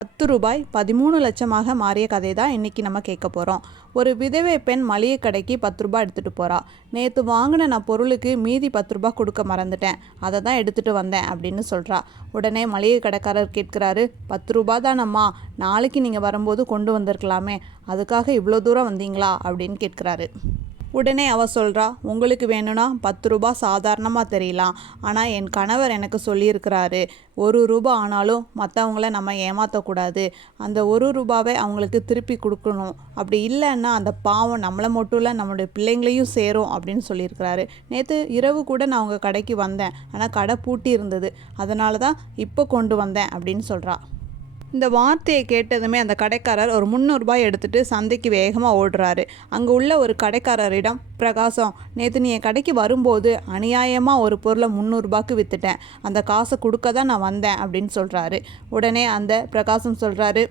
ரூபாய் 13 லட்சமாக மாறிய கதை தான் இன்றைக்கி நம்ம கேட்க போகிறோம். ஒரு விதவை பெண் மளிகை கடைக்கு ரூபாய் எடுத்துகிட்டு போகிறா. நேற்று வாங்கின நான் பொருளுக்கு மீதி ரூபாய் கொடுக்க மறந்துட்டேன், அதை தான் எடுத்துகிட்டு வந்தேன் அப்படின்னு சொல்கிறா. உடனே மளிகை கடைக்காரர் கேட்குறாரு, ரூபாய் தானம்மா, நாளைக்கு நீங்கள் வரும்போது கொண்டு வந்திருக்கலாமே, அதுக்காக இவ்வளோ தூரம் வந்தீங்களா அப்படின்னு கேட்குறாரு. உடனே அவள் சொல்கிறா, உங்களுக்கு வேணும்னா ரூபாய் சாதாரணமாக தெரியலாம், ஆனால் என் கணவர் எனக்கு சொல்லியிருக்கிறாரு, ரூபாய் ஆனாலும் மற்றவங்கள நம்ம ஏமாற்றக்கூடாது, அந்த ரூபாவை அவங்களுக்கு திருப்பி கொடுக்கணும், அப்படி இல்லைன்னா அந்த பாவம் நம்மளை மட்டும் இல்லை நம்மளுடைய பிள்ளைங்களையும் சேரும் அப்படின்னு சொல்லியிருக்கிறாரு. நேற்று இரவு கூட நான் உங்கள் கடைக்கு வந்தேன், ஆனால் கடை பூட்டி இருந்தது, அதனால தான் இப்போ கொண்டு வந்தேன் அப்படின்னு சொல்கிறா. இந்த வார்த்தையை கேட்டதுமே அந்த கடைக்காரர் ஒரு ரூபாய் எடுத்துகிட்டு சந்தைக்கு வேகமாக ஓடுறாரு. அங்கே உள்ள ஒரு கடைக்காரரிடம், பிரகாசம், நேற்று நீ என் கடைக்கு வரும்போது அநியாயமாக ஒரு பொருளை ரூபாய்க்கு விற்றுட்டேன், அந்த காசை கொடுக்க தான் நான் வந்தேன் அப்படின்னு சொல்கிறாரு. உடனே அந்த பிரகாசம் சொல்கிறாரு,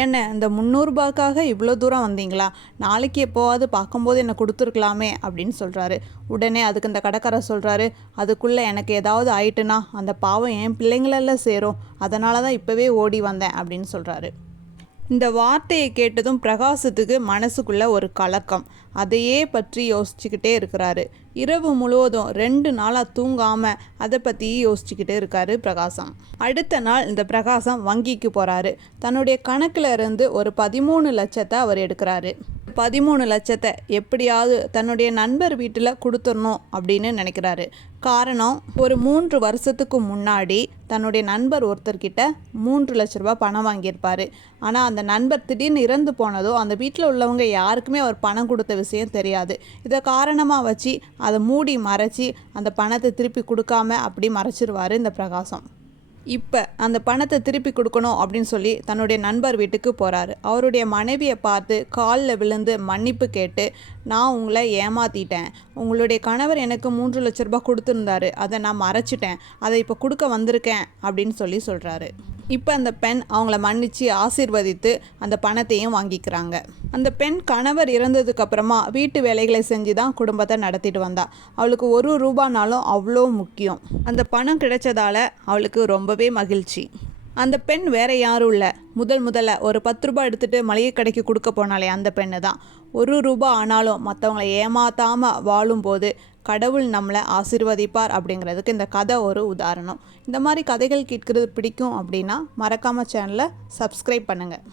என்ன இந்த ரூபாய்க்காக இவ்வளோ தூரம் வந்தீங்களா, நாளைக்கு எப்போவாது பார்க்கும்போது என்னை கொடுத்துருக்கலாமே அப்படின்னு சொல்கிறாரு. உடனே அதுக்கு இந்த கடைக்காரர் சொல்கிறாரு, அதுக்குள்ளே எனக்கு ஏதாவது ஆயிட்டுனா அந்த பாவம் என் பிள்ளைங்களெல்லாம் சேரும், அதனால தான் இப்போவே ஓடி வந்தேன் அப்படின்னு சொல்கிறாரு. இந்த வார்த்தையை கேட்டதும் பிரகாசத்துக்கு மனசுக்குள்ளே ஒரு கலக்கம், அதையே பற்றி யோசிச்சுக்கிட்டே இருக்கிறாரு. இரவு முழுவதும் 2 நாளாக தூங்காமல் அதை பற்றி யோசிச்சுக்கிட்டே இருக்காரு பிரகாசம். அடுத்த நாள் இந்த பிரகாசம் வங்கிக்கு போகிறாரு. தன்னுடைய கணக்கில் இருந்து ஒரு 13 லட்சத்தை அவர் எடுக்கிறாரு. 13 லட்சத்தை எப்படியாவது தன்னுடைய நண்பர் வீட்டில் கொடுத்துடணும் அப்படின்னு நினைக்கிறாரு. காரணம், ஒரு 3 வருஷத்துக்கு முன்னாடி தன்னுடைய நண்பர் ஒருத்தர்கிட்ட 3 லட்ச ரூபாய் பணம் வாங்கியிருப்பார். ஆனால் அந்த நண்பர் திடீர்னு இறந்து போனதோ அந்த வீட்டில் உள்ளவங்க யாருக்குமே அவர் பணம் கொடுத்த விஷயம் தெரியாது. இதை காரணமாக வச்சு அதை மூடி மறைச்சி அந்த பணத்தை திருப்பி கொடுக்காம அப்படி மறைச்சிருவார் இந்த பிரகாசம். இப்போ அந்த பணத்தை திருப்பி கொடுக்கணும் அப்படின்னு சொல்லி தன்னுடைய நண்பர் வீட்டுக்கு போகிறாரு. அவருடைய மனைவியை பார்த்து காலில் விழுந்து மன்னிப்பு கேட்டு, நான் உங்களை ஏமாற்றிட்டேன், உங்களுடைய கணவர் எனக்கு 3 லட்ச ரூபாய் கொடுத்துருந்தாரு, அதை நான் மறைச்சிட்டேன், அதை இப்போ கொடுக்க வந்திருக்கேன் அப்படின்னு சொல்கிறாரு. இப்போ அந்த பெண் அவங்கள மன்னித்து ஆசீர்வதித்து அந்த பணத்தையும் வாங்கிக்கிறாங்க. அந்த பெண் கணவர் இறந்ததுக்கப்புறமா வீட்டு வேலைகளை செஞ்சு தான் குடும்பத்தை நடத்திட்டு வந்தா. அவளுக்கு ரூபானாலும் அவ்வளோ முக்கியம். அந்த பணம் கிடைச்சதால அவளுக்கு ரொம்பவே மகிழ்ச்சி. அந்த பெண் வேற யாரும் இல்லை, முதல்ல ஒரு ரூபாய் எடுத்துகிட்டு மளிகை கடைக்கு கொடுக்க போனாலே அந்த பெண்ணு தான். ரூபாய் ஆனாலும் மற்றவங்களை ஏமாற்றாமல் வாழும்போது கடவுள் நம்மளை ஆசீர்வதிப்பார் அப்படிங்கிறதுக்கு இந்த கதை ஒரு உதாரணம். இந்த மாதிரி கதைகள் கேட்குறது பிடிக்கும் அப்படின்னா மறக்காமல் சேனலை சப்ஸ்கிரைப் பண்ணுங்கள்.